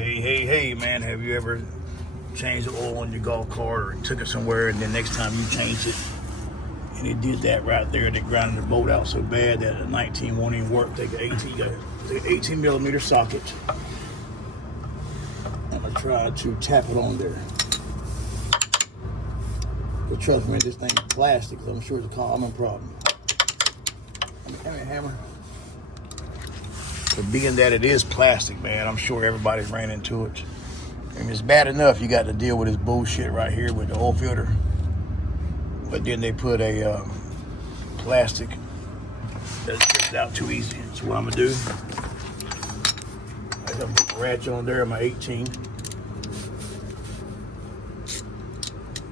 Hey, man, have you ever changed the oil on your golf cart or took it somewhere and then next time you changed it and it did that right there, they grounded the bolt out so bad that a 19 won't even work? Take an 18 millimeter socket. I'm gonna try to tap it on there. But trust me, this thing is plastic, so I'm sure it's a common problem. Give me a hammer. But being that it is plastic, man, I'm sure everybody's ran into it. I mean, it's bad enough you got to deal with this bullshit right here with the oil filter. But then they put a plastic that strips out too easy. So what I'm going to do, I got a ratchet on there on my 18.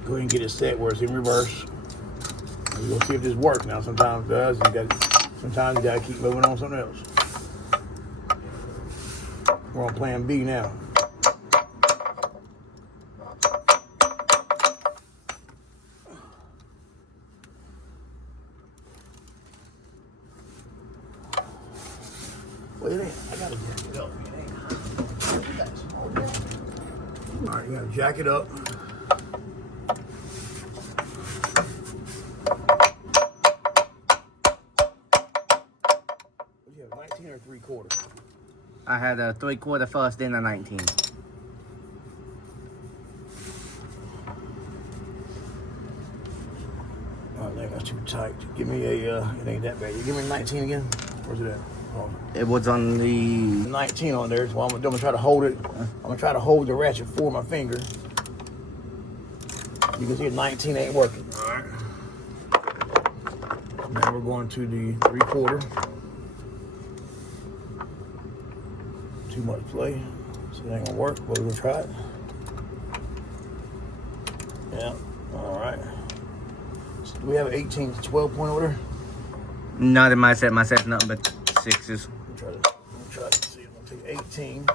Go ahead and get it set where it's in reverse. We're going to see if this works. Now, sometimes it does. Sometimes you got to keep moving on something else. We're on plan B now. Well, it ain't. I gotta jack it up. It ain't. All right, you gotta jack it up. What you have, 19 or 3/4? I had a 3/4 first, then a 19. Oh, I think that's too tight. Give me a, it ain't that bad. You give me a 19 again? Where's it at? Oh. It was on the 19 on there, so I'm gonna try to hold it. I'm gonna try to hold the ratchet for my finger. You can see a 19 ain't working. All right. Now we're going to the 3/4. Too much play, so it ain't gonna work, but we're gonna try it. Yeah, all right. So do we have an 18 to 12 point order? not in my set. My set's nothing but 6s. Let me try to see. I'm gonna take 18.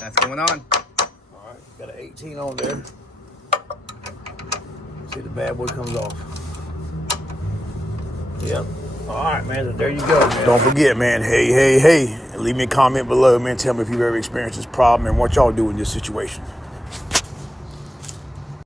That's going on. All right, got an 18 on there. See the bad boy comes off. Yep. All right, man. So there you go, man. Don't forget, man. Hey. Leave me a comment below, man. Tell me if you've ever experienced this problem and what y'all do in this situation.